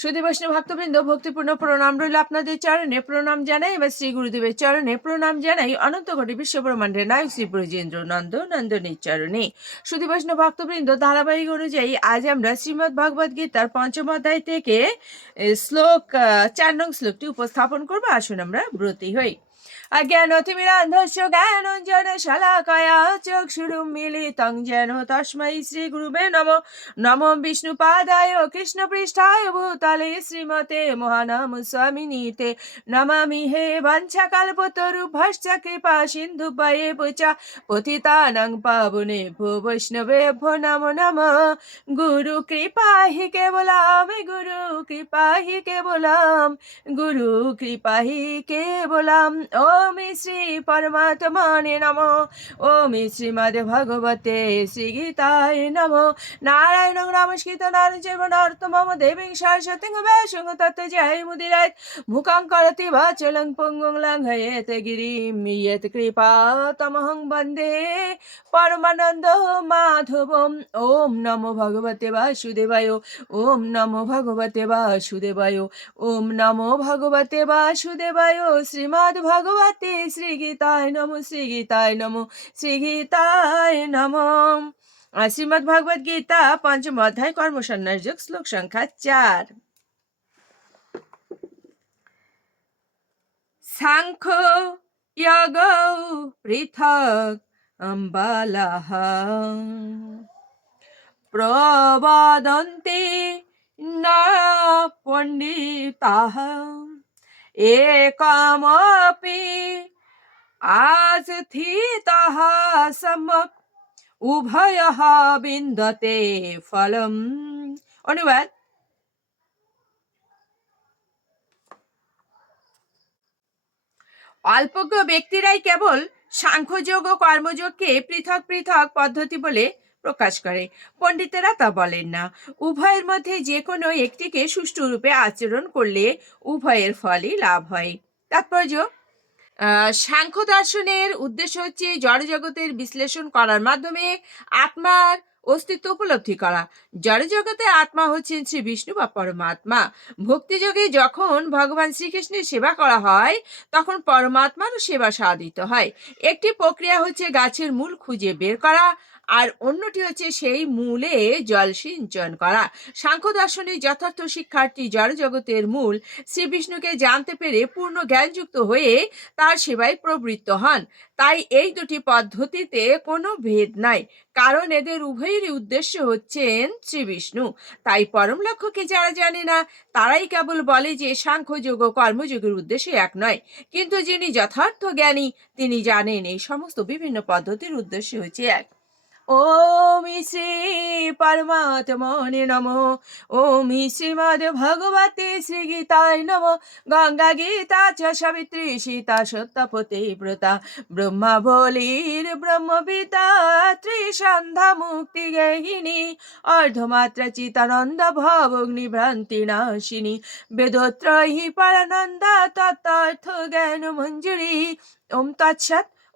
সুধী বৈষ্ণব ভক্তবৃন্দ, ভক্তিপূর্ণ প্রণাম রইল আপনাদের চরণে। প্রণাম জানাই এবার শ্রী গুরুদেবের চরণে। প্রণাম জানাই অনন্ত কোটি বিশ্ব ব্রহ্মাণ্ডের নায়ক শ্রী ব্রজেন্দ্র নন্দ নন্দনীর চরণে। সুধী বৈষ্ণব ভক্তবৃন্দ, ধারাবাহিক অনুযায়ী আজ আমরা শ্রীমদ্ ভগবদ গীতার পঞ্চম অধ্যায় থেকে শ্লোক চার নং শ্লোকটি উপস্থাপন করব। আসুন আমরা ব্রতী হই। অজ্ঞানতিমিরান্ধস্য জ্ঞানঞ্জন শালাকয়া চক্ষুরুম মিলিতং যেন তস্मै শ্রী গুরুবে নম। নম বিষ্ণুপাদায় কৃষ্ণপৃষ্ঠায় ভূতলে শ্রীমতে মহানাম স্বামিনীতে নমামি হে বাঞ্ছাকল্পতরুভশ্চ কৃপা সিন্ধু পয়ে পুচা পতিতানং পাবনে ভো বৈষ্ণবে ভো নমো নম গুরু কৃপা হি কেবলাম গুরু কৃপা হি কেবলাম গুরু কৃপা হি কেবলাম ওম শ্রী পরমাত্মনে নম ওম শ্রীমদ ভগবতে শ্রী গীতায় নম নারায়ণ নমস্কৃত নারায়ণ চৈব দেবীং সরস্বতীং তত্ত্ব জয় মুদিরায় মুখং করতি বাচলং পঙ্গুং লঙ্ঘয়েত গিরিম ইয়ত কৃপা তমহং বন্দে পরমানন্দ মাধবম ওম নমো ভগবতে বাসুদেবায় ওম নমো ভগবতে বাসুদেবায় ওম নমো ভগবতে বাসুদেবায় শ্রীমদ্ ভগবতে শ্রীগীতায় নমো শ্রীগীতায় নমো শ্রীগীতায় নমো শ্রীমদ্ ভগবদ গীতা পঞ্চম অধ্যায় কর্মসন্ন্যাস যোগ শ্লোক সংখ্যা চার शङ्ख यगौ पृथक् अम्बलः। प्रवदन्ति न पण्डिताः। एकमपि आस्थितः सम्यक् उभयः विन्दते फलम्। अनुवाद অল্পজ্ঞ ব্যক্তিরাই কেবল সাংখ্যযোগ ও কর্মযোগকে পৃথক পৃথক পদ্ধতি বলে প্রকাশ করে। পণ্ডিতেরা তা বলেন না। উভয়ের মধ্যে যে কোনো একটিকে সুষ্ঠুরূপে আচরণ করলে উভয়ের ফলই লাভ হয়। তাৎপর্য সাংখ্য দর্শনের উদ্দেশ্য হচ্ছে জড়জগতের বিশ্লেষণ করার মাধ্যমে আত্মার অস্তিত্ব উপলব্ধি করা। জড়জগতে আত্মা হচ্ছেন শ্রী বিষ্ণু বা পরমাত্মা। ভক্তিযোগে যখন ভগবান শ্রীকৃষ্ণের সেবা করা হয়, তখন পরমাত্মারও সেবা সাধিত হয়। একটি প্রক্রিয়া হচ্ছে গাছের মূল খুঁজে বের করা, আর অন্যটি হচ্ছে সেই মূলে জল সিঞ্চন করা। সাংখ্য দর্শনের যথার্থ শিক্ষার্থী জড়জগতের মূল শ্রী বিষ্ণুকে জানতে পেরে পূর্ণ জ্ঞানযুক্ত হয়ে তার সেবায় প্রবৃত্ত হন। তাই এই দুটি পদ্ধতিতে কোনো ভেদ নাই, কারণ এদের উভয়েরই উদ্দেশ্য হচ্ছেন শ্রী বিষ্ণু তাই পরম লক্ষ্যকে যারা জানে না, তারাই কেবল বলে যে সাংখ্যযোগ ও কর্মযোগের উদ্দেশ্যে এক নয়। কিন্তু যিনি যথার্থ জ্ঞানী, তিনি জানেন এই সমস্ত বিভিন্ন পদ্ধতির উদ্দেশ্য হচ্ছে এক। ওম শ্রী পরমাত্মনে নম। ওম শ্রীমদ ভগবতে শ্রী গীতায় নম। গঙ্গা গীতা চ সাবিত্রী সীতা সত্যপতি ব্রতা। ব্রহ্মা বলির ব্রহ্মবিতা ত্রিসন্ধ্যা মুক্তি গেহিনী অর্ধমাত্রা চিতানন্দ ভবগ্নি ভ্রান্তি নাশিনী। বেদত্রয়ী পরানন্দা তত্ত্বার্থ জ্ঞান মঞ্জুরি। ওম তৎসৎ